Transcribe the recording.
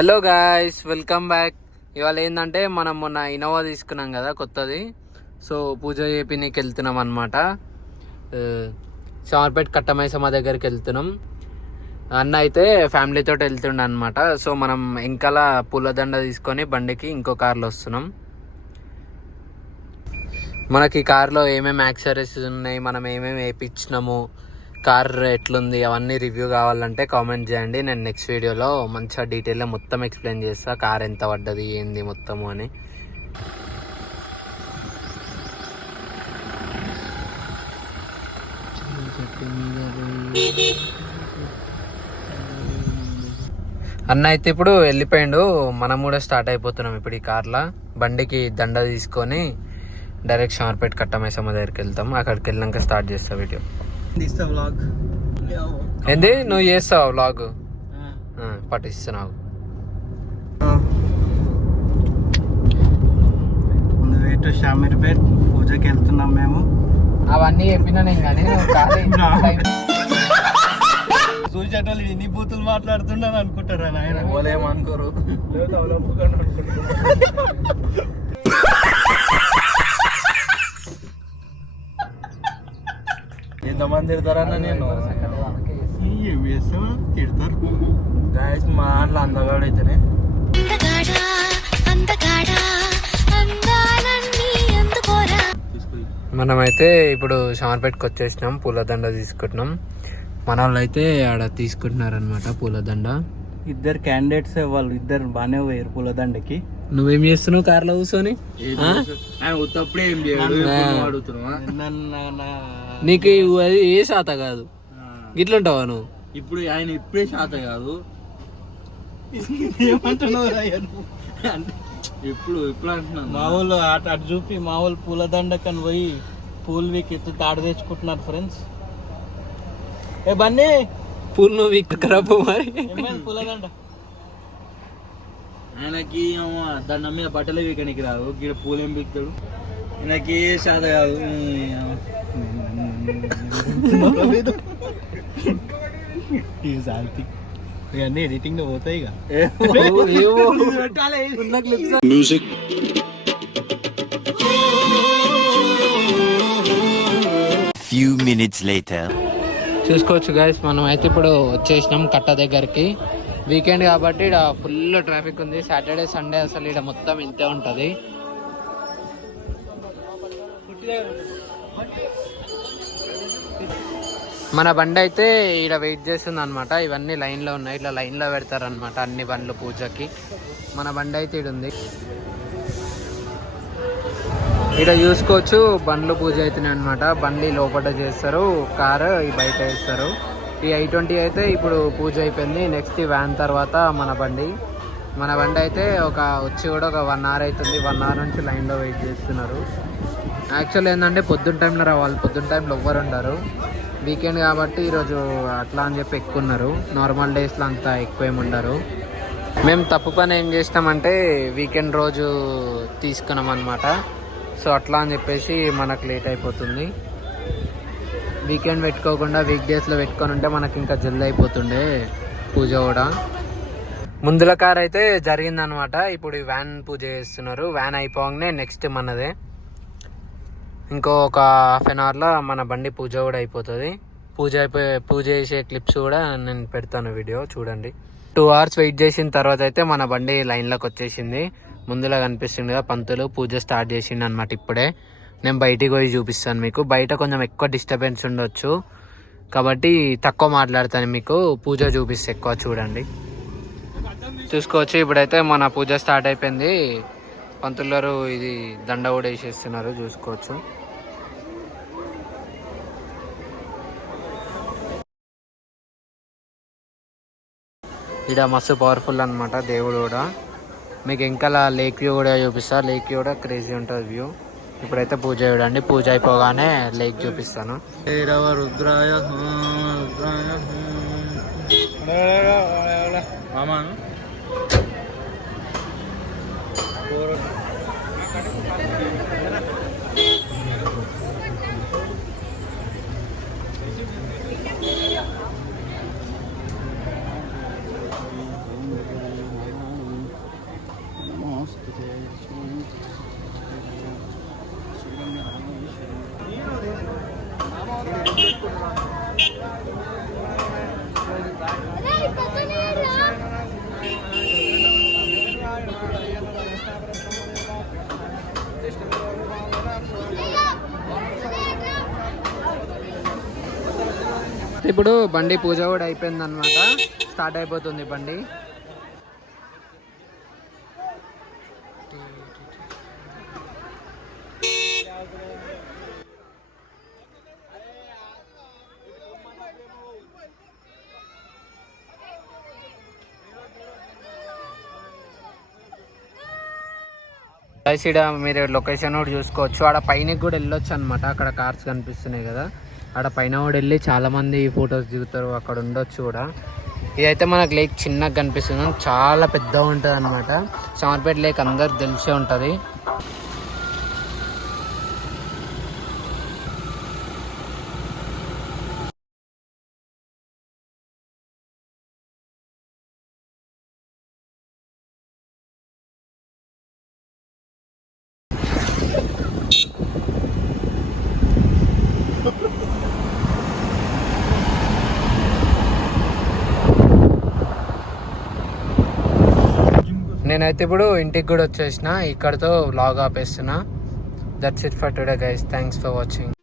Hello guys, welcome back. ఇవాళ ఏంటంటే మనం మొన్న ఇన్నోవా తీసుకున్నాం కదా కొత్తది. సో పూజ చేపినికి వెళ్తున్నాం అనమాట. షార్పేట్ కట్టమైసమ్మ దగ్గరికి వెళ్తున్నాం. అన్న అయితే ఫ్యామిలీతో వెళ్తుండ అనమాట. సో మనం ఇంకల పూలదండ తీసుకొని బండికి ఇంకో కార్లో వస్తున్నాం. మనకి కార్లో ఏమేమి యాక్సెసరీస్ ఉన్నాయి, మనం ఏమేమి వేయించినాము, కార్ ఎట్లుంది అవన్నీ రివ్యూ కావాలంటే కామెంట్ చేయండి. నేను నెక్స్ట్ వీడియోలో మంచిగా డీటెయిల్గా మొత్తం ఎక్స్ప్లెయిన్ చేస్తా, కార్ ఎంత పడ్డది ఏంది మొత్తము అని. అన్న అయితే ఇప్పుడు వెళ్ళిపోయిండు, మనం కూడా స్టార్ట్ అయిపోతున్నాం ఇప్పుడు ఈ కార్లో. బండికి దండ తీసుకొని డైరెక్ట్ షార్పేట్ కట్టమైసమ్మ దగ్గరికి వెళ్తాం. అక్కడికి వెళ్ళినాక స్టార్ట్ చేస్తా వీడియో. ఏంది నువ్వు చేస్తావు వ్లాగ్? పట్టిస్తున్నావు. షామీర్పేట్ పూజకి వెళ్తున్నాం మేము. అవన్నీ చెప్పినా నేను కానీ చూసేటోళ్ళు ఎన్ని బూతులు మాట్లాడుతున్నాను అనుకుంటారా నాయన? ఏమనుకోరు. ఎంతమంది తిడతారన్న? నేను తిడతారు గాయస్. మా దాంట్లో అందగాడైతేనే మనమైతే ఇప్పుడు షార్పేట్కి వచ్చేసినాం. పూలదండ తీసుకుంటున్నాం. మన వాళ్ళు అయితే ఆడ తీసుకుంటున్నారు అనమాట పూలదండ. ఇద్దరు క్యాండిడేట్స్, వాళ్ళు ఇద్దరు బాగానే పోయారు పూలదండకి. నువ్వేం చేస్తున్నావు కార్లో కూర్చొని? నీకు అది ఏ శాత కాదు, గిట్లుంటావా నువ్వు? ఇప్పుడు ఆయన ఇప్పుడే శాత కాదు. ఏమంటున్నావు? ఇప్పుడు అంటున్నాను. మా వాళ్ళు అటు చూపి మా వాళ్ళు పూలదండకని పోయి పూల్ వీక్ ఎత్తు తాడు తెచ్చుకుంటున్నారు ఫ్రెండ్స్. ఏ బన్నీ పూల్ నువ్వు విక్కరాపో మరి. పూలదండ ఆయనకి దండం మీద బట్టలు వీకనికి రాదు, గీడ పూలు ఏం బిక్తాడు. ఆయనకి ఏ శాత కాదు. ఇవన్నీ ఎడిటింగ్ లో పోతాయి. Few minutes later. చూసుకోవచ్చు గైస్, మనం అయితే ఇప్పుడు వచ్చేసినాం కట్ట దగ్గరికి. వీకెండ్ కాబట్టి ఇక్కడ ఫుల్ ట్రాఫిక్ ఉంది. సాటర్డే సండే అసలు ఇక్కడ మొత్తం ఇంతే ఉంటుంది. మన బండి అయితే ఇక్కడ వెయిట్ చేస్తుంది అనమాట. ఇవన్నీ లైన్లో ఉన్నాయి, ఇట్లా లైన్లో పెడతారు అనమాట అన్ని బండ్లు పూజకి. మన బండి అయితే ఇక్కడ ఉంది. ఇక్కడ చూసుకోవచ్చు బండ్లు పూజ అవుతున్నాయి అనమాట. బండి లోపల చేస్తారు, కారు ఈ బయట వేస్తారు. ఈ i20 అయితే ఇప్పుడు పూజ అయిపోయింది. నెక్స్ట్ ఈ వ్యాన్ తర్వాత మన బండి అయితే వచ్చి కూడా ఒక 1 hour అవుతుంది. 1 hour నుంచి లైన్లో వెయిట్ చేస్తున్నారు. యాక్చువల్ ఏంటంటే పొద్దున్న టైంలో రావాలి, పొద్దున్న టైంలో ఎవ్వరు ఉండరు. వీకెండ్ కాబట్టి ఈరోజు అట్లా అని చెప్పి ఎక్కువ ఉన్నారు. నార్మల్ డేస్లో అంతా ఎక్కువ ఏమి ఉండరు. మేము తప్పు పని ఏం చేసినామంటే వీకెండ్ రోజు తీసుకున్నాం అనమాట. సో అట్లా అని చెప్పేసి మనకు లేట్ అయిపోతుంది. వీకెండ్ పెట్టుకోకుండా వీక్ డేస్లో పెట్టుకొని ఉంటే మనకి ఇంకా జల్దీ అయిపోతుండే పూజ కూడా. ముందుల కార్ అయితే జరిగిందనమాట. ఇప్పుడు ఈ వ్యాన్ పూజ చేస్తున్నారు. వ్యాన్ అయిపోగానే నెక్స్ట్ మనదే. ఇంకో ఒక 1/2 hourలో మన బండి పూజ కూడా అయిపోతుంది. పూజ చేసే క్లిప్స్ కూడా నేను పెడతాను, వీడియో చూడండి. 2 hours వెయిట్ చేసిన తర్వాత అయితే మన బండి లైన్లోకి వచ్చేసింది. ముందులా కనిపిస్తుంది కదా పంతులు పూజ స్టార్ట్ చేసిండు అనమాట. ఇప్పుడే నేను బయటికి పోయి చూపిస్తాను మీకు. బయట కొంచెం ఎక్కువ డిస్టర్బెన్స్ ఉండొచ్చు కాబట్టి తక్కువ మాట్లాడతాను, మీకు పూజ చూపిస్తే ఎక్కువ చూడండి. చూసుకోవచ్చు ఇప్పుడైతే మన పూజ స్టార్ట్ అయిపోయింది. పంతులు గారు ఇది దండ కూడా వేసేస్తున్నారు, చూసుకోవచ్చు. ఇక్కడ మస్తు పవర్ఫుల్ అనమాట దేవుడు కూడా. మీకు ఇంకా లేక్ వ్యూ కూడా చూపిస్తా. లేక్ వ్యూ కూడా క్రేజీ ఉంటుంది వ్యూ. ఇప్పుడైతే పూజ చూడండి. పూజ అయిపోగానే లేక్ చూపిస్తాను. రుద్రాయ ఇప్పుడు బండి పూజ కూడా అయిపోయింది అనమాట. స్టార్ట్ అయిపోతుంది బండి. ఇక్కడ మీరు లొకేషన్ కూడా చూసుకోవచ్చు. ఆడ పైన కూడా వెళ్ళొచ్చు అనమాట. అక్కడ కార్స్ కనిపిస్తున్నాయి కదా, ఆడ పైన కూడా వెళ్ళి చాలా మంది ఫొటోస్ దిగుతారు. అక్కడ ఉండొచ్చు కూడా. ఇదైతే మనకు లేక్ చిన్నగా కనిపిస్తుంది, చాలా పెద్దగా ఉంటుంది అనమాట. సమర్పేట లేక్ అందరికి తెలిసే ఉంటుంది. నేనైతే ఇప్పుడు ఇంటికి కూడా వచ్చేసిన. ఇక్కడతో వ్లాగ్ ఆపేస్తున్నా. That's it for today guys. Thanks for watching.